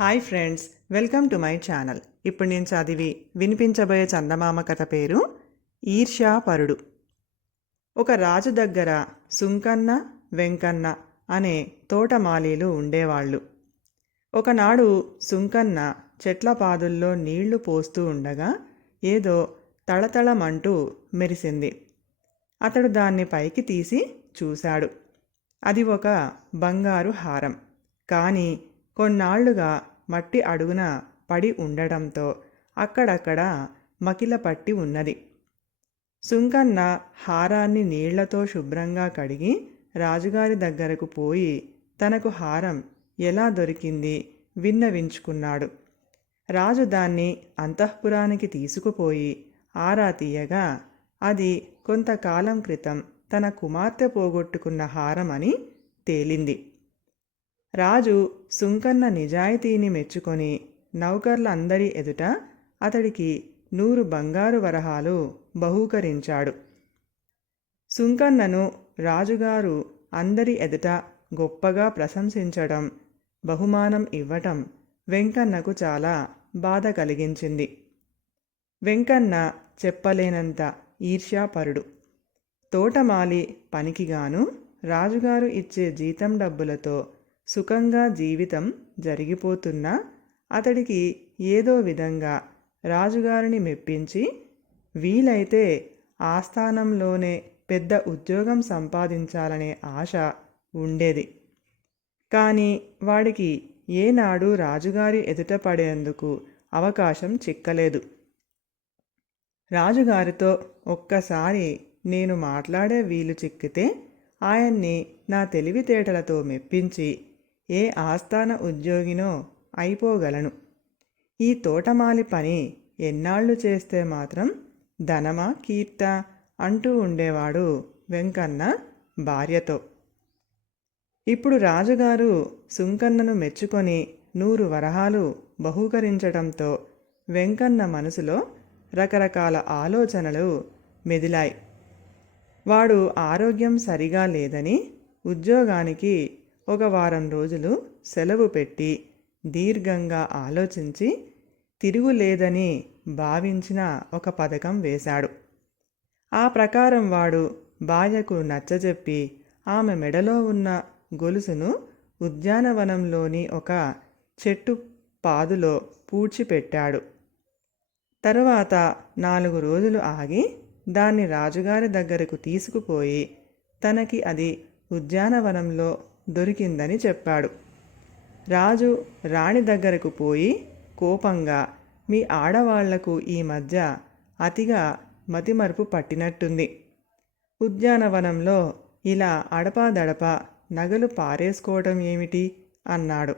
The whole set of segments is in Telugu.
Hi friends welcome to my channel. ఇప్పుడు నేను చదివి వినిపించబోయే చందమామ కథ పేరు ఈర్ష్యాపరుడు ఒక రాజు దగ్గర సుంకన్న వెంకన్న అనే తోటమాలీలు ఉండేవాళ్ళు. ఒకనాడు సుంకన్న చెట్ల పాదుల్లో నీళ్ళు పోస్తూ ఉండగా ఏదో తళతళమంటూ మెరిసింది. అతడు దాన్ని పైకి తీసి చూశాడు. అది ఒక బంగారు హారం. కానీ కొన్నాళ్ళుగా మట్టి అడుగున పడి ఉండడంతో అక్కడక్కడ మకిల పట్టి ఉన్నది. సుంకన్న హారాన్ని నీళ్ళతో శుభ్రంగా కడిగి రాజుగారి దగ్గరకు పోయి తనకు హారం ఎలా దొరికింది విన్నవించుకున్నాడు. రాజు దాన్ని అంతఃపురానికి తీసుకుపోయి ఆరా తీయగా అది కొంతకాలం క్రితం తన కుమార్తె పోగొట్టుకున్న హారం అని తేలింది. రాజు సుంకన్న నిజాయితీని మెచ్చుకొని నౌకర్లందరి ఎదుట అతడికి నూరు బంగారు వరహాలు బహూకరించాడు. సుంకన్నను రాజుగారు అందరి ఎదుట గొప్పగా ప్రశంసించడం బహుమానం ఇవ్వటం వెంకన్నకు చాలా బాధ కలిగించింది. వెంకన్న చెప్పలేనంత ఈర్ష్యాపరుడు. తోటమాలి పనికిగాను రాజుగారు ఇచ్చే జీతం డబ్బులతో సుఖంగా జీవితం జరిగిపోతున్నా అతడికి ఏదో విధంగా రాజుగారిని మెప్పించి వీలైతే ఆస్థానంలోనే పెద్ద ఉద్యోగం సంపాదించాలనే ఆశ ఉండేది. కానీ వాడికి ఏనాడు రాజుగారి ఎదుట పడేందుకు అవకాశం చిక్కలేదు. రాజుగారితో ఒక్కసారి నేను మాట్లాడే వీలు చిక్కితే ఆయన్ని నా తెలివితేటలతో మెప్పించి ఏ ఆస్థాన ఉద్యోగినో అయిపోగలను. ఈ తోటమాలి పని ఎన్నాళ్ళు చేస్తే మాత్రం ధనమా కీర్త అంటూ ఉండేవాడు వెంకన్న భార్యతో. ఇప్పుడు రాజుగారు సుంకన్నను మెచ్చుకొని నూరు వరహాలు బహూకరించడంతో వెంకన్న మనసులో రకరకాల ఆలోచనలు మెదిలాయి. వాడు ఆరోగ్యం సరిగా లేదని ఉద్యోగానికి ఒక వారం రోజులు సెలవు పెట్టి దీర్ఘంగా ఆలోచించి తిరుగులేదని భావించిన ఒక పథకం వేశాడు. ఆ ప్రకారం వాడు భార్యకు నచ్చజెప్పి ఆమె మెడలో ఉన్న గొలుసును ఉద్యానవనంలోని ఒక చెట్టు పాదులో పూడ్చిపెట్టాడు. తరువాత నాలుగు రోజులు ఆగి దాన్ని రాజుగారి దగ్గరకు తీసుకుపోయి తనకి అది ఉద్యానవనంలో దొరికిందని చెప్పాడు. రాజు రాణి దగ్గరకు పోయి కోపంగా మీ ఆడవాళ్ళకు ఈ మధ్య అతిగా మతిమరుపు పట్టినట్టుంది. ఉద్యానవనంలో ఇలా అడపాదడపా నగలు పారేసుకోవటం ఏమిటి? అన్నాడు.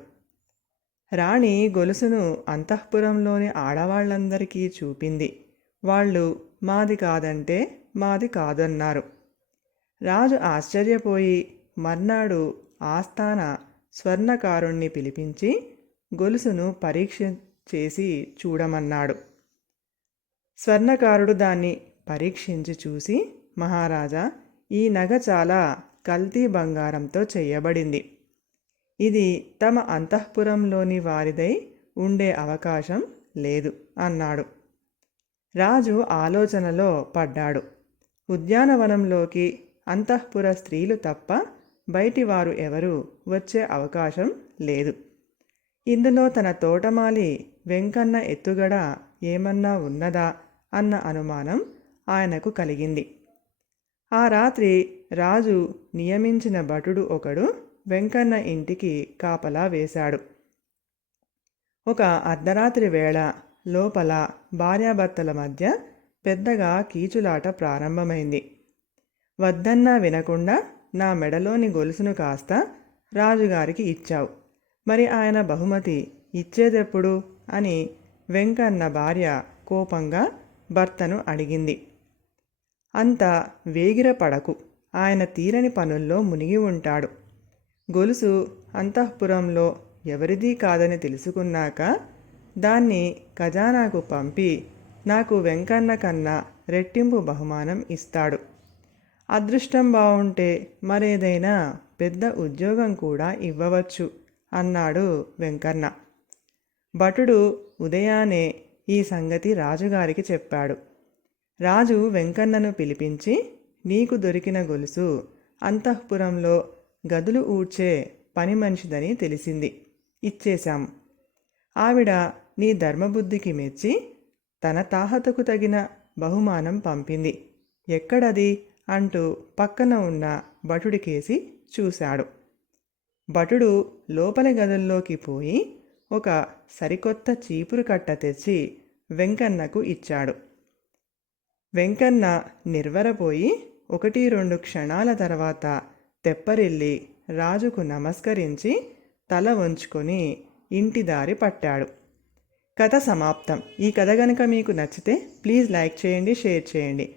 రాణి గొలుసును అంతఃపురంలోని ఆడవాళ్ళందరికీ చూపింది. వాళ్ళు మాది కాదంటే మాది కాదన్నారు. రాజు ఆశ్చర్యపోయి మర్నాడు ఆస్థాన స్వర్ణకారుణ్ణి పిలిపించి గొలుసును పరీక్ష చేసి చూడమన్నాడు. స్వర్ణకారుడు దాన్ని పరీక్షించి చూసి మహారాజా ఈ నగ చాలా కల్తీ బంగారంతో చేయబడింది. ఇది తమ అంతఃపురంలోని వారిదై ఉండే అవకాశం లేదు అన్నాడు. రాజు ఆలోచనలో పడ్డాడు. ఉద్యానవనంలోకి అంతఃపుర స్త్రీలు తప్ప బయటి వారు ఎవరు వచ్చే అవకాశం లేదు. ఇందులో తన తోటమాలి వెంకన్న ఎత్తుగడ ఏమన్నా ఉన్నదా అన్న అనుమానం ఆయనకు కలిగింది. ఆ రాత్రి రాజు నియమించిన భటుడు ఒకడు వెంకన్న ఇంటికి కాపలా వేశాడు. ఒక అర్ధరాత్రి వేళ లోపల భార్యాభర్తల మధ్య పెద్దగా కీచులాట ప్రారంభమైంది. వద్దన్నా వినకుండా నా మెడలోని గొలుసును కాస్త రాజుగారికి ఇచ్చావు. మరి ఆయన బహుమతి ఇచ్చేదెప్పుడు? అని వెంకన్న భార్య కోపంగా భర్తను అడిగింది. అంత వేగిరపడకు. ఆయన తీరని పనుల్లో మునిగి ఉంటాడు. గొలుసు అంతఃపురంలో ఎవరిదీ కాదని తెలుసుకున్నాక దాన్ని ఖజానాకు పంపి నాకు వెంకన్న కన్నా రెట్టింపు బహుమానం ఇస్తాడు. అదృష్టం బాగుంటే మరేదైనా పెద్ద ఉద్యోగం కూడా ఇవ్వవచ్చు అన్నాడు వెంకన్న. భటుడు ఉదయానే ఈ సంగతి రాజుగారికి చెప్పాడు. రాజు వెంకన్నను పిలిపించి నీకు దొరికిన గొలుసు అంతఃపురంలో గదులు ఊడ్చే పని మనిషిదని తెలిసింది. ఇచ్చేశాం. ఆవిడ నీ ధర్మబుద్ధికి మెచ్చి తన తాహతకు తగిన బహుమానం పంపింది. ఎక్కడది? అంటూ పక్కన ఉన్న భటుడికేసి చూశాడు. భటుడు లోపలి గదుల్లోకి పోయి ఒక సరికొత్త చీపురు కట్ట తెచ్చి వెంకన్నకు ఇచ్చాడు. వెంకన్న నిర్వరపోయి ఒకటి రెండు క్షణాల తర్వాత తెప్పరిల్లి రాజుకు నమస్కరించి తల వంచుకొని ఇంటి దారి పట్టాడు. కథ సమాప్తం. ఈ కథ కనుక మీకు నచ్చితే ప్లీజ్ లైక్ చేయండి షేర్ చేయండి.